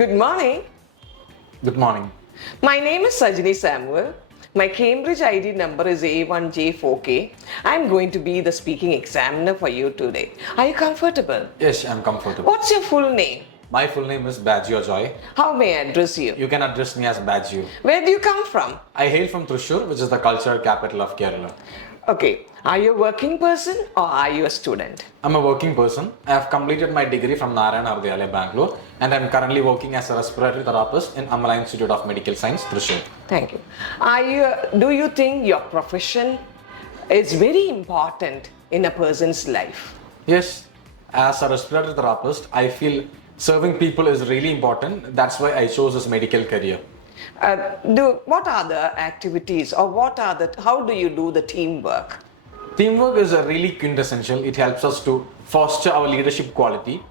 Good morning. Good morning. My name is Sajini Samuel. My Cambridge ID number is A1J4K. I'm going to be the speaking examiner for you today. Are you comfortable? Yes, I'm comfortable. What's your full name? My full name is Bajio Joy. How may I address you? You can address me as Bajio. Where do you come from? I hail from Thrissur, which is the cultural capital of Kerala. Okay, are you a working person or are you a student? I'm a working person. I have completed my degree from Narayana Ardhyalaya, Bangalore, and I'm currently working as a respiratory therapist in Amala Institute of Medical Science, Thrissur. Thank you. Do you think your profession is very important in a person's life? Yes, as a respiratory therapist, I feel serving people is really important. That's why I chose this medical career. What are the activities or how do you do the teamwork? Teamwork is a really quintessential. It helps us to foster our leadership quality.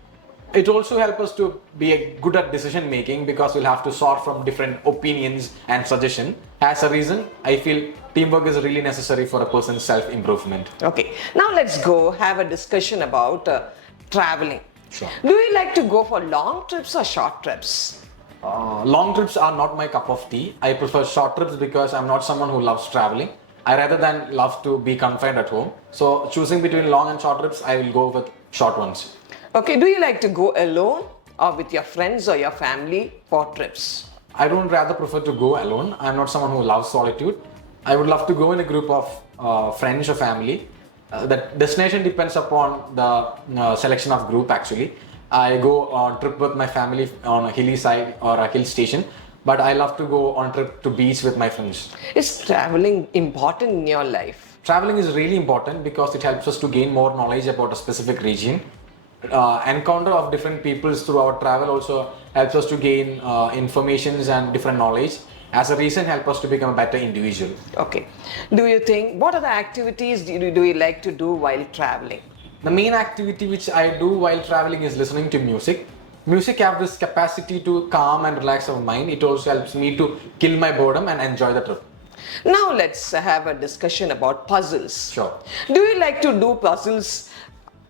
It also helps us to be good at decision making because we'll have to sort from different opinions and suggestions. As a reason, I feel teamwork is really necessary for a person's self-improvement. Okay, now let's go have a discussion about traveling. Sure. Do you like to go for long trips or short trips? Long trips are not my cup of tea. I prefer short trips because I'm not someone who loves traveling. I rather than love to be confined at home. So choosing between long and short trips, I will go with short ones. Okay, do you like to go alone or with your friends or your family for trips? I don't rather prefer to go alone. I'm not someone who loves solitude. I would love to go in a group of friends or family. The destination depends upon the selection of group actually. I go on trip with my family on a hilly side or a hill station, but I love to go on trip to beach with my friends. Is traveling important in your life? Traveling is really important because it helps us to gain more knowledge about a specific region. Encounter of different peoples through our travel also helps us to gain informations and different knowledge. As a reason, help us to become a better individual. Okay. Do you think, what are the activities do you like to do while traveling? The main activity which I do while traveling is listening to music. Music have this capacity to calm and relax our mind. It also helps me to kill my boredom and enjoy the trip. Now let's have a discussion about puzzles. Sure. Do you like to do puzzles?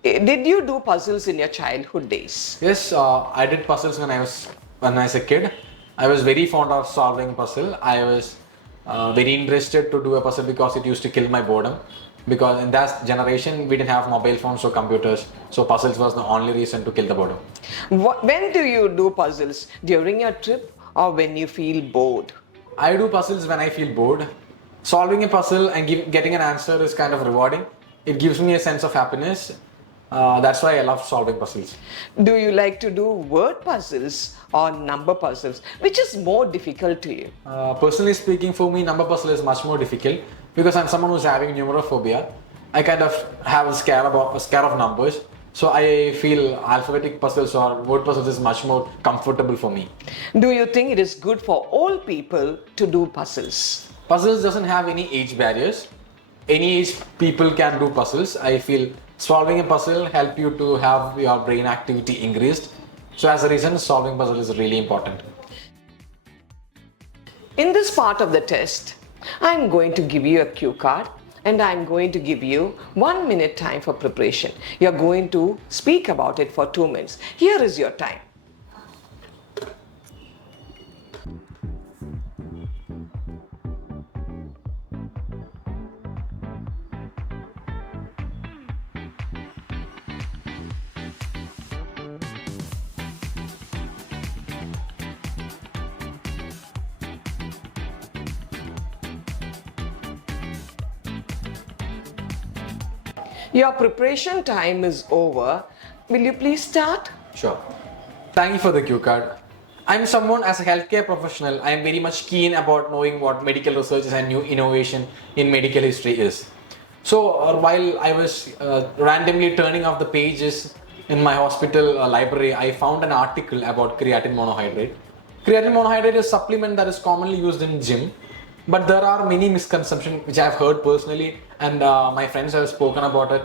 Did you do puzzles in your childhood days? Yes, I did puzzles when I was a kid. I was very fond of solving puzzle. I was very interested to do a puzzle because it used to kill my boredom. Because in that generation we didn't have mobile phones or computers, so puzzles was the only reason to kill the boredom. When do you do puzzles? During your trip or when you feel bored? I do puzzles when I feel bored. Solving a puzzle and getting an answer is kind of rewarding. It gives me a sense of happiness. That's why I love solving puzzles. Do you like to do word puzzles or number puzzles? Which is more difficult to you? Personally speaking, for me, number puzzle is much more difficult because I'm someone who's having numerophobia. I kind of have a scare of numbers. So I feel alphabetic puzzles or word puzzles is much more comfortable for me. Do you think it is good for all people to do puzzles? Puzzles doesn't have any age barriers. Any age people can do puzzles. I feel solving a puzzle help you to have your brain activity increased. So as a reason, solving puzzle is really important. In this part of the test, I'm going to give you a cue card and I'm going to give you 1 minute time for preparation. You're going to speak about it for 2 minutes. Here is your time. Your preparation time is over. Will you please start? Sure. Thank you for the cue card. I'm someone as a healthcare professional, I am very much keen about knowing what medical research and new innovation in medical history is. So while I was randomly turning off the pages in my hospital library, I found an article about creatine monohydrate. Creatine monohydrate is a supplement that is commonly used in gym, but there are many misconceptions which I have heard personally and my friends have spoken about it,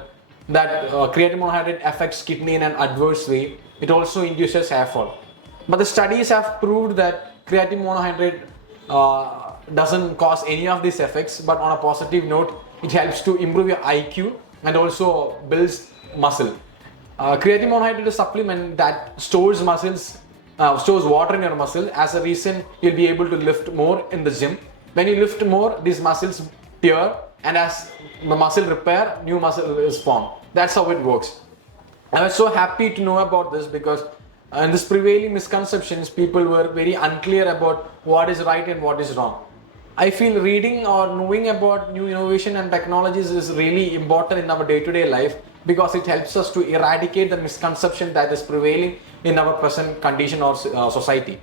that creatine monohydrate affects kidney in an adverse way. It also induces hair fall. But the studies have proved that creatine monohydrate doesn't cause any of these effects, but on a positive note, it helps to improve your IQ and also builds muscle. Creatine monohydrate is a supplement that stores muscles stores water in your muscle. As a reason, you'll be able to lift more in the gym. When you lift more, these muscles tear, and as the muscle repair, new muscle is formed. That's how it works. I was so happy to know about this because in this prevailing misconceptions, people were very unclear about what is right and what is wrong. I feel reading or knowing about new innovation and technologies is really important in our day-to-day life because it helps us to eradicate the misconception that is prevailing in our present condition or society.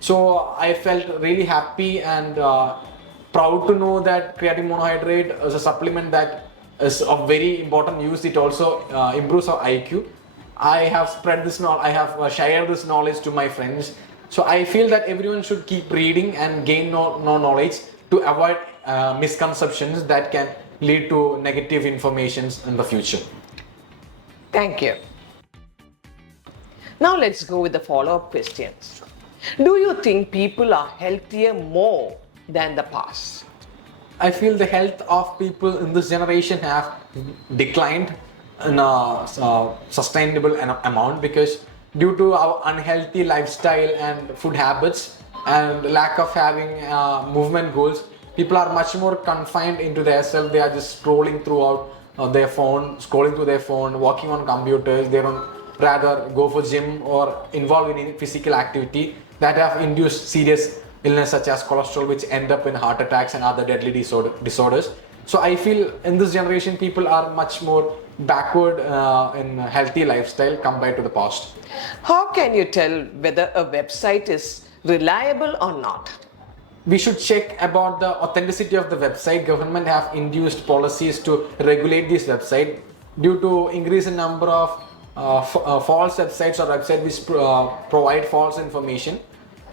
So I felt really happy and proud to know that creatine monohydrate is a supplement that is of very important use. It also improves our IQ. I have spread this knowledge, I have shared this knowledge to my friends. So I feel that everyone should keep reading and gain no knowledge to avoid misconceptions that can lead to negative informations in the future. Thank you. Now let's go with the follow-up questions. Do you think people are healthier more than the past? I feel the health of people in this generation have declined in a sustainable amount because due to our unhealthy lifestyle and food habits and lack of having movement goals, people are much more confined into themselves. They are just scrolling throughout their phone, scrolling through their phone, working on computers. They don't rather go for gym or involve in any physical activity that have induced serious illness such as cholesterol, which end up in heart attacks and other deadly disorders. So I feel in this generation people are much more backward in healthy lifestyle compared to the past. How can you tell whether a website is reliable or not? We should check about the authenticity of the website. Government have induced policies to regulate this website due to increase in number of false websites or websites which provide false information.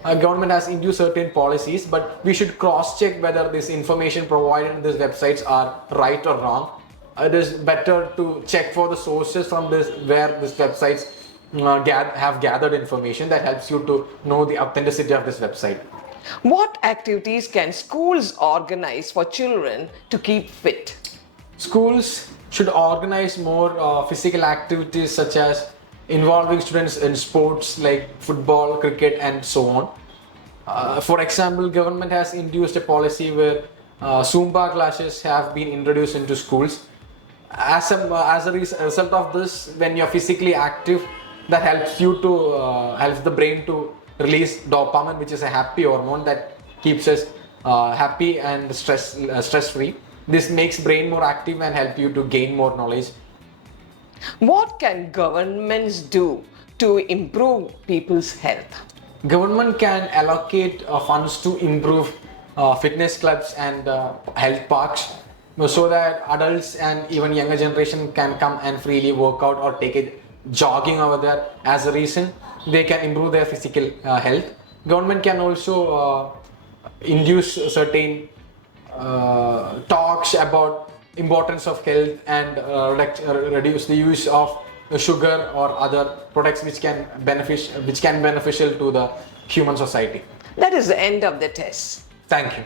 Government has induced certain policies, but we should cross-check whether this information provided in these websites are right or wrong. It is better to check for the sources from this where these websites have gathered information that helps you to know the authenticity of this website. What activities can schools organize for children to keep fit? Schools should organize more physical activities such as involving students in sports like football, cricket, and so on. For example, government has introduced a policy where Zumba classes have been introduced into schools. As a result of this, when you're physically active, that helps you to helps the brain to release dopamine, which is a happy hormone that keeps us happy and stress free. This makes brain more active and help you to gain more knowledge. What can governments do to improve people's health? Government can allocate funds to improve fitness clubs and health parks so that adults and even younger generation can come and freely work out or take a jogging over there. As a reason, they can improve their physical health. Government can also induce certain talks about importance of health and reduce the use of sugar or other products which can beneficial to the human society. That is the end of the test. Thank you.